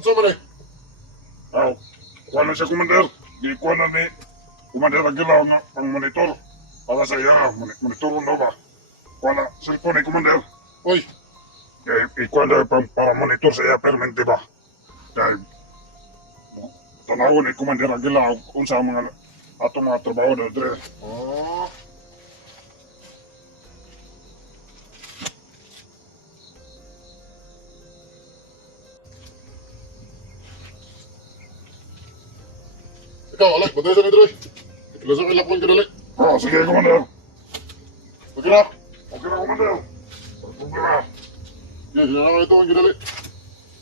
Unsa man ay? Aw, kuha na siya, Commander. Gikuha na ni Commander Aguilar na pang monitor. Para sa iya, monitor na ba? Kuha na cellphone ni Commander. Oy, Ikuha na para monitor sa iya permente ba? Dahil, tanawon ni Commander Aguilar kung sa atong mga trabaho na dre. ah, ikaw, Alek, batay sa nito, ikilasok ilak mo yung kadali. Sige, Commander. Okay na. Okay na, Commander. Problema. Yan, sinanang ko ito ang kadali.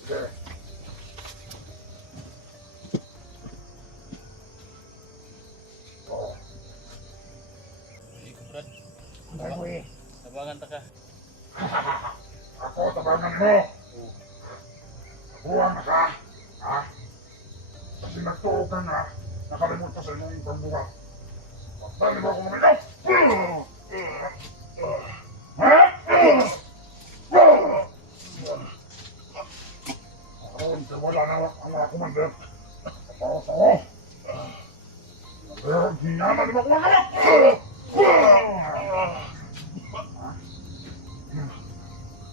Okay. Brad, Ano eh? tabangan ta ka. Ako, tabangan mo. Buwan na ka. Ha? Kasi nagtuo ka na, nakalimutan sa inyong pagbuhat. Dali mo ako mamikaw. Ha? Ako, wala na ang mga Commander. Para sa ako. Pero, hinyaman mo ako magawa.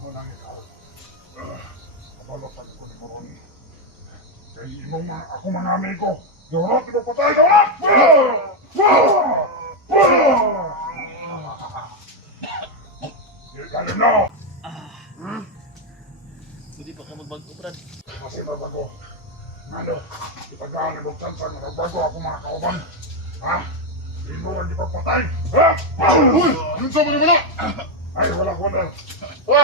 Walang ikaw. Kabalotan ko ni Moron. Kaya imong ako mga amigo. Yorot, di mo patay ka ulit! Hindi ka rin na! Pwede pa ka magbago, Brad. Kasi mabago. Ano, itagaan mo chansa na magbago ako mga kauban. Ha? Hindi mo lang di pa patay. Ha? Uy, yun sa mga wala. Ay, wala ko na. Ha?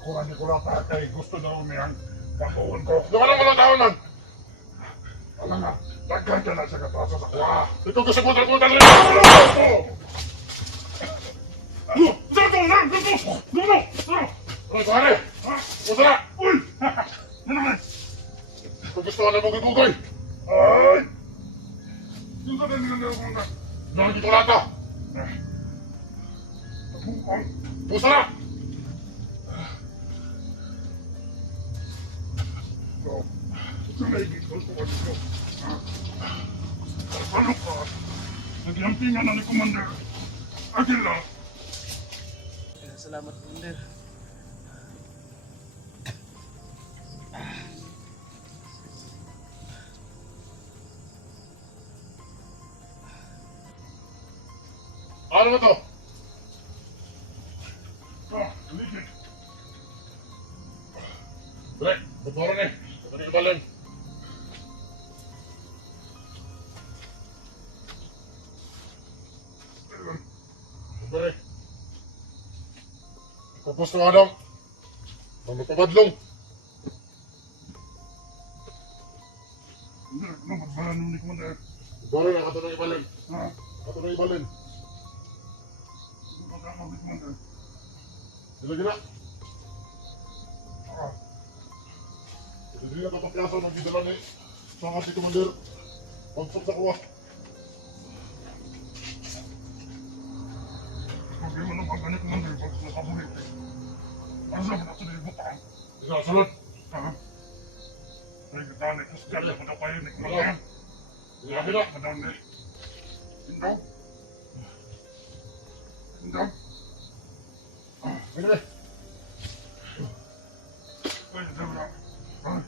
Ako lang ni Kulata kay gusto daw niyang baguon ko. Naman ang walang taonan. Alam nga, daghan ka na sa katasa sa kuha. Ikaw kasi mo talaga talaga. Ano ito, Hari? Kumusta na? Uy! Ano naman? Kung gusto ka na mong itutoy, Ay! Yung sa rin nila ako na. nalang dito lahat ka. Kumusta na? So, ito na igigol ko kasi ko. Ano ka? Nagyampingan na ni Commander Aguilar. Salamat, Commander. Ano ba to? Ligit. Dali, motoran eh. Ito ni Kabalin. Dali. Kapos na Adam. Magpapadlong. Hindi, ano, magbalan nun ni Commander. Dali na kato ng Ibalin. Ha? Kato ng Ibalin. Ano magkakaw ni Commander? Sila gina. Ah, Hindi na tapapyasan ng gidala ni sa si Commander. Pagsok sa kuwa. sabi mo naman ganit Commander pag nakabulit eh. Ano sa mga tuloy butang? Sinasunod. Ha? Ay, katali, tapos gala mo daw kayo ni Commander. Sila gina. Madam ni. Indong? Indong? Sige. Ay, Debra. Ay,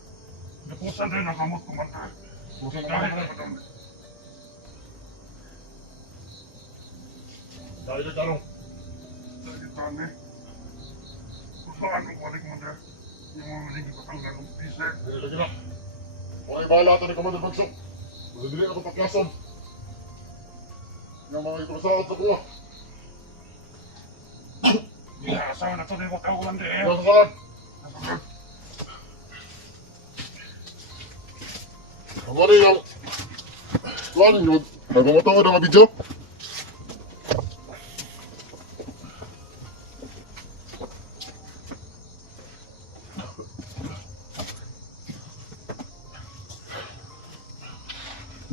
napusan rin ang kamot, Commander. Pusin Dahil na na, ka. Madam ni. Dahil na tanong. Dahil tani. Kusaan mo ko ni Commander. Yung mga maligid patanggal ng pise. Sila gina. Okay, bahala ito ni Commander Pagsok. Hindi na tapapyasan. Yung mga ipagsaot sa kuwa. Asawa na tuloy ko tao ko lang di eh. Sila sa saan. Nasunod. Ang ano yung... Kuhan ninyo, nagmamatawad ang mga video.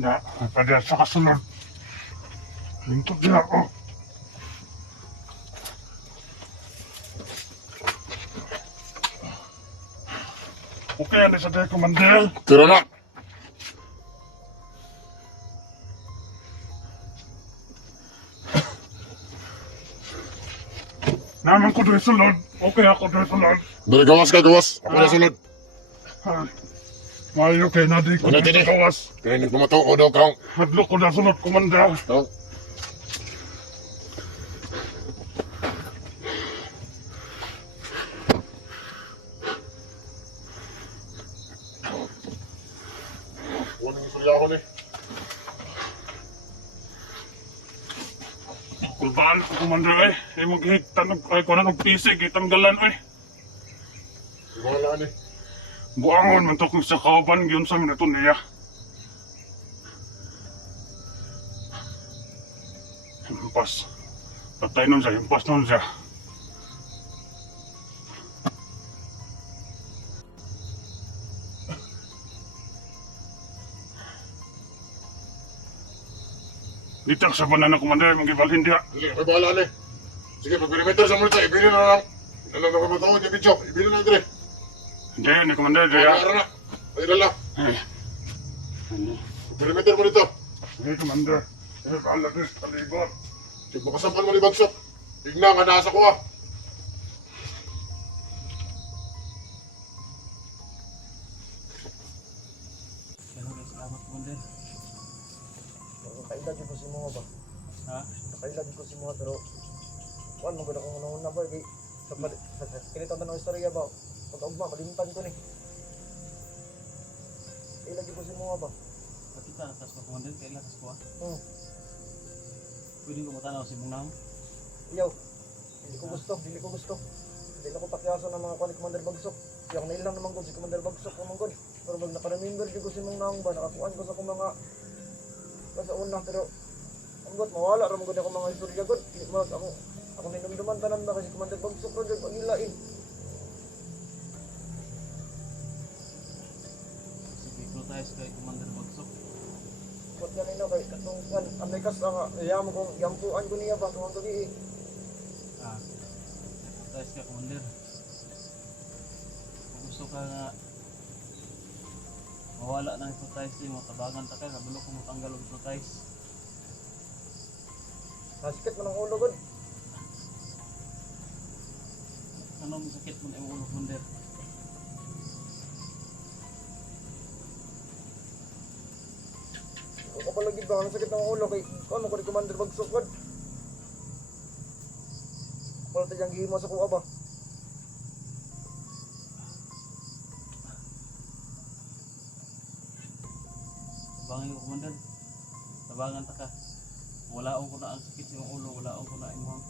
Na, tadi sa kasunod. Lingkod din ako. Okay, ano sa day, Commander? Tira na. Naman ko doon sulod. Okay ako doon sulod. Dali gawas ka, gawas. Ako na sulod. Mayo kay na di ko Ano, Tini? kawas. Kaya hindi pumataw o daw kang. Hadlo ko na sulod, Commander. No? Huwag nang isolyahon eh. Kulbaan ko, Commander eh. Ay maghitan ay ko na ng pisig, itanggalan eh. Iwalaan eh. Buangon man to kung sa kauban yun sa minato niya. Himpas. Patay nun siya, himpas nun siya. Dito sa banana, Commander, mag-ibalhin diya. Dali, may bahala eh. Sige, pag-perimeter sa multa, ibili na lang. Ano na kumataw niya, Bicho? Ibili na dire. Hindi, ni Commander, diya. Para na. Ay, lala. Ay. Perimeter mo dito. Sige, Commander. Eh, bahala din sa palibot. Sige, makasampal mo ni Bagsok. Tignan nga, nasa ko ah. Salamat, Commander. Nakailag ko si mga ba? Ha? Nakailag ko si mga pero kuan mo gud akong una ba kay sa kinito man ang istorya ba? Pag ugma malimtan ko ni. Ilag ko si mga ba? Pakita, tas pa, Commander. Kailan tas ko, ah. Hmm. Pwede ko matanaw si Mong Nang. Iyaw. Dili ko gusto. Dili ko pakyaso ng mga kuan ni Commander Bagsok. Yang nail lang naman ko si Commander Bagsok naman ko. Pero pag naka-remember ko si Mong Nang ba nakakuan ko sa akong mga sa una pero ang god mawala ra mo gud ako mga istorya god. Ako ninumduman tanan ba kasi Commander Bagsok ra jud pagilain. Sige, protest kay Commander Bagsok. Kot ganino kay katong kan amay kas nga yam ko yampuan ko niya ba tuwang gabi. Ah. Protest ka, Commander. Kung gusto ka nga mawala ng protest mo, tabangan ta ka, kabalo ko mo tanggal ang protest. Nasikit mo ng ulo god. Ano mo sakit mo na yung ulo, Commander? Ko pa lagi ba ang sakit ng ulo kay kuan mo ko ni Commander Bagsok god. Wala tayong gihimo sa kuha ba? Tabangan ko, Commander. Tabangan ta ka. Walaon ko na ang sakit sa iyong ulo, walaon ko na imong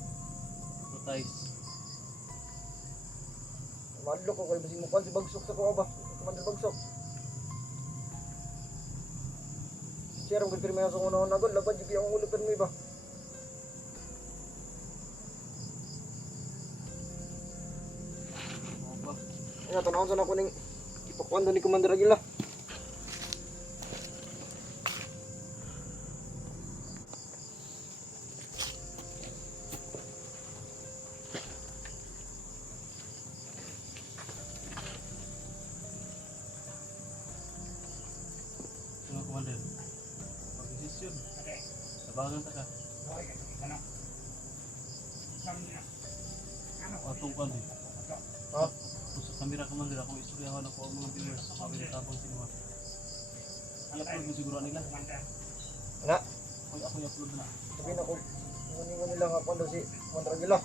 protest. Madlo ko kay basing mo kuan si Bagsok sa kuha ba? Commander Bagsok. Siya ron kay pirmi sa una god labad gyud ang ulo pirmi ba? Ano ba? Ina tanawon sa nako ning ipakuan ni Commander Aguila. Ano, Commander? Pag-desisyon. Tabangan ta ka. Atong kan eh. Ha? Kung sa kamera, Commander, akong istoryahan ako ang mga viewers. Sabi na tapong sinuha. I-upload mo siguro nila. Ana, Ako i-upload na. sabihin ako ingon nila nga kuan daw si Commander Aguila.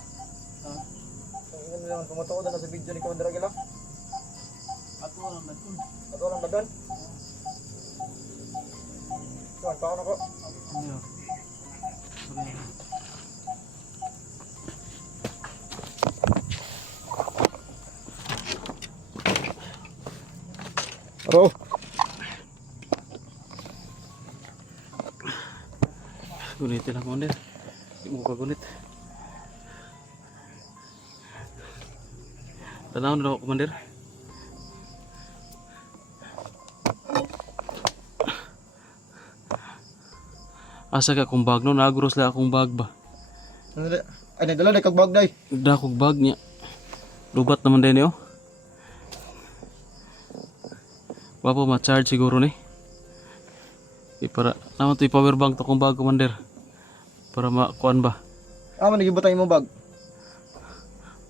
Ha? Kung ingon nila nga tumatuod na sa video ni Commander Aguila. Ato lang na ito. Ato lang bagan. Kuan pa ako. Ano yun? Sorry. Aro. Gunitin lang, Commander. Hindi mo kagunit. Tanaw na ako, Commander. Asa ka kung bag no? Nagros lang akong bag ba? Ay nagdala na kag bagday. Dakog bag niya. Lubat naman din yun. Wapo ma-charge siguro ni. Para naman to power bank to kung bago commander. Para makuan ba. Man nagibutang imong bag.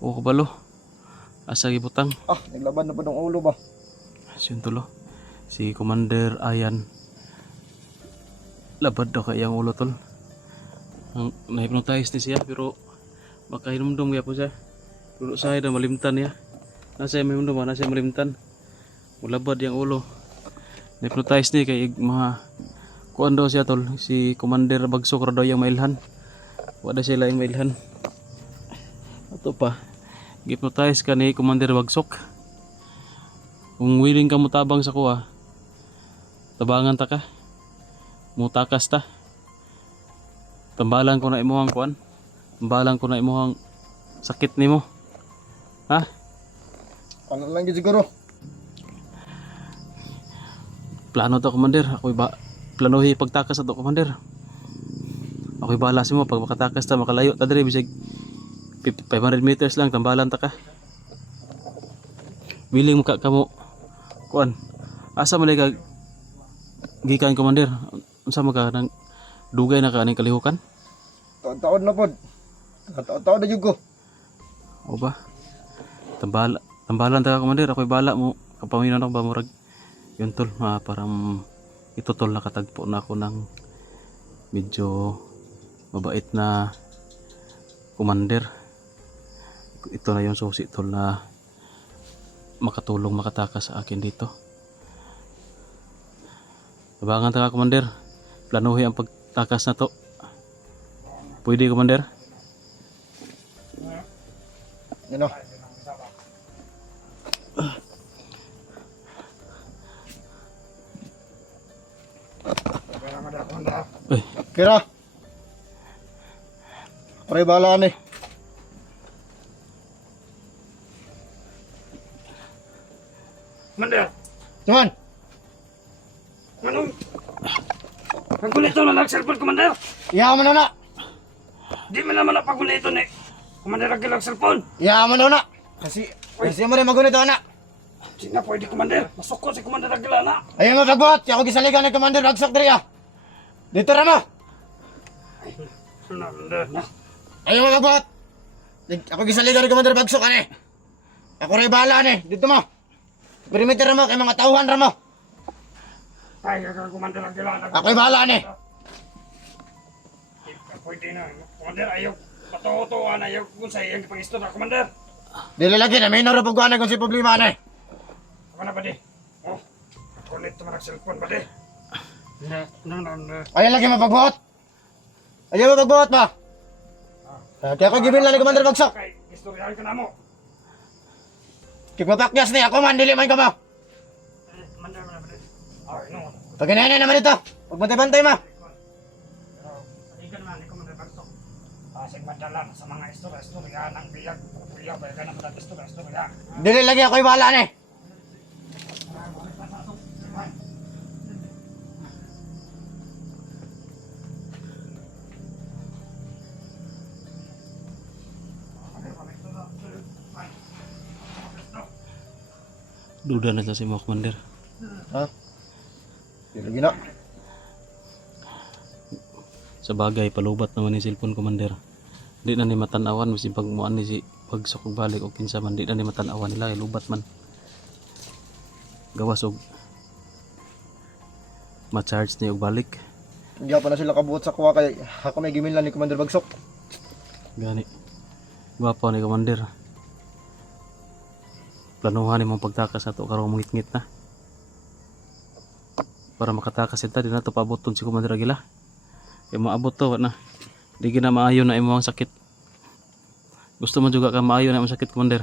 O kabalo. Asa gibutang. Naglaban na pa ng ulo ba? Yun tulo. Si Commander Ayan. Labad daw kayang ulo tol. Ang na-hypnotize ni siya pero baka hinumdum kaya po siya. Pero sa na malimtan niya. Nasa may humdum, nasa malimtan. Mulabad yung ulo. Na-hypnotize ni kay mga kuan daw siya tol. Si Commander Bagsok ra daw yung mailhan. Wala sila yung mailhan. Ato pa. Hypnotize ka ni Commander Bagsok. Kung willing ka mutabang sa kuha, tabangan ta ka. Mutakas ta. Tambalan ko na imuhang kuan. Tambalan ko na imuhang sakit nimo. Ha? Ano lang yun siguro? Plano to commander. Ako'y planuhi pagtakas ato commander. Ako'y bahala sa mo pag makatakas ta makalayo ta dire bisag 500 meters lang tambalan ta ka. Willing mo ka kamo kuan. Asa man ka gikan commander? Unsa man ka nang dugay na ka ning kalihukan? Taon na pod. Taon na jud ko. O ba? Tambalan ta ka commander. Ako'y bahala mo kapaminan ako ba murag yun tol, parang itutol na katagpo na ako ng medyo mabait na commander. Ito na yung susi tol na makatulong makatakas sa akin dito. Tabangan ta ka commander. Planuhi ang pagtakas na to. Pwede commander? Ano? Ay, Kira. Pare balaan eh. Commander, Cuman, anong? Ang kulito na nag-cellphone, Commander. yaman na na. Di mo naman napagunito ni Commander ang kilang cellphone. Yaman na na. Kasi mo rin magunito na. Sina pwede, Commander. Masukot si Commander ang kila na. Ayaw mo pagbot. Ako gisaligan ng Commander Bagsok diri ah. Dito ra mo. Commander, na. Ayaw mo pagbot. Ako gisaligan ng Commander Bagsok ani. Ako rin bahala ani. Dito mo. Perimeter mo kay mga tauhan ra mo. Ay, ang Commander ang kila na. Ako'y bahala ani. Pwede na. Commander, ayaw. Patutuan, ayaw kung sa iyang pang-isto na, Commander. Dili lagi na may naro pagkuhan kung si problema ani. Ako na ba di? Oh, kulit naman ang cellphone ba di? Na. Ayaw lagi mapagbuot. Ayaw mo pagbuot ba? Kaya ako gibin lang ni Commander Bagsok. Okay, istoryahan ka na mo. Kik mapakyas ni ako man dili man ka mo. Commander, ba di? Ay, no. Pag inanay naman ito. Huwag bantay-bantay mo. Ikan man, ikaw magbagsok. Pasig madalang sa mga istorya ng biyag. Kuya, ba ka na istorya. Dili lagi ako'y bahala ni. duda na si mo commander. Ha? Dili lagi na. Sa bagay palubat naman ni cellphone commander. Di na ni matanawan kasi pag muan ni si pagsok og balik o kinsa man di na ni matanawan nila kay lubat man. Gawas og ma-charge ni og balik. Hindi pa na sila kabuot sa kuha kay ako may gimin lang ni Commander Bagsok. Gani. Gwapo ni commander. Planuhan ni mong pagtakas ato karong mungit-ngit na. Para makatakas ita di na to paboton si Commander Aguila. Kaya maabot to na. Di gina maayo na imo ang sakit. Gusto mo juga ka maayo na imong sakit commander.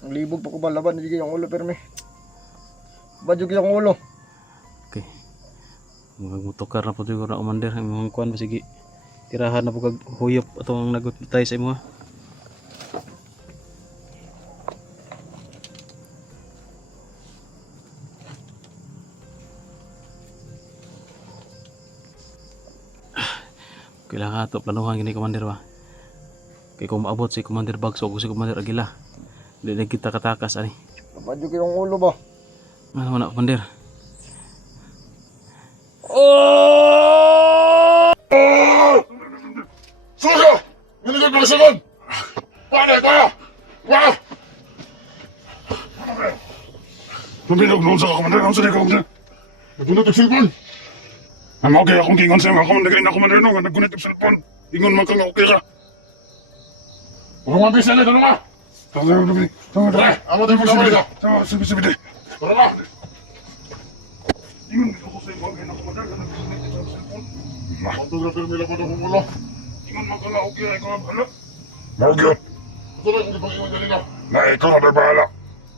Ang libog pa ko ba laban hindi yung ulo permi. Badyog yung ulo. Okay. Magmutukar na po siguro na commander. Ang imong kuan ba sige. Tirahan na po kag huyop atong nagutay sa imo ha. Kailangan ito planuhan gini commander ba. Kay kung maabot si Commander Bagsok o si Commander Aguila, hindi na kita katakas ani. Kapadyo kayong ulo ba? Ano na, Commander? Suga! Nilagay pala sunod! Paano? Kaya! Wow! Mabinog noon sa Commander. Ang sarili Commander. Nagunot ang silpon! Ang okay akong gingon sa mga Commander. Kaya na Commander no. Nga naggunit ang cellphone. Ingon man ka nga okay ka. Huwag mabisa na, tanong ka! Tara, amo tayo magkamali ka! Sabi. Tara na! Ingon dito ko sa iyo. Kaya na Commander. Nga naggunit ang cellphone. Photographer nila pa ng ulo. Ingon man ka nga okay. Ikaw ang bahala. Maugyot. Ito na kung ipag-iwan dyan nila. Na ikaw na bahala.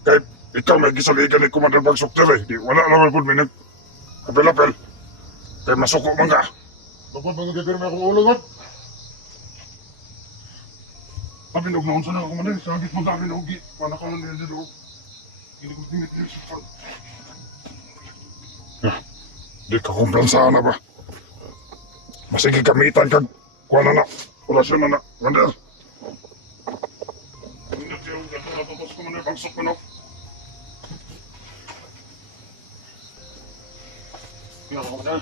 Kaya ikaw may gisaligan ni Commander Bagsukter eh. Di wala naman po minag. Kapel-apel. Kaya masuko man ka. Dapat magkakirmi akong ulo, God. Pabinog na unsa na Commander. Sagit mo kami na ugi. Panakalan niya dito. Hindi ko tingit yung cellphone. Di ka kumplansahan na ba? Masige gamitan kag kuha na orasyon na Commander. Hindi siya yung gato na tapos Commander Bagsuk mo no. Tingnan ko, Commander.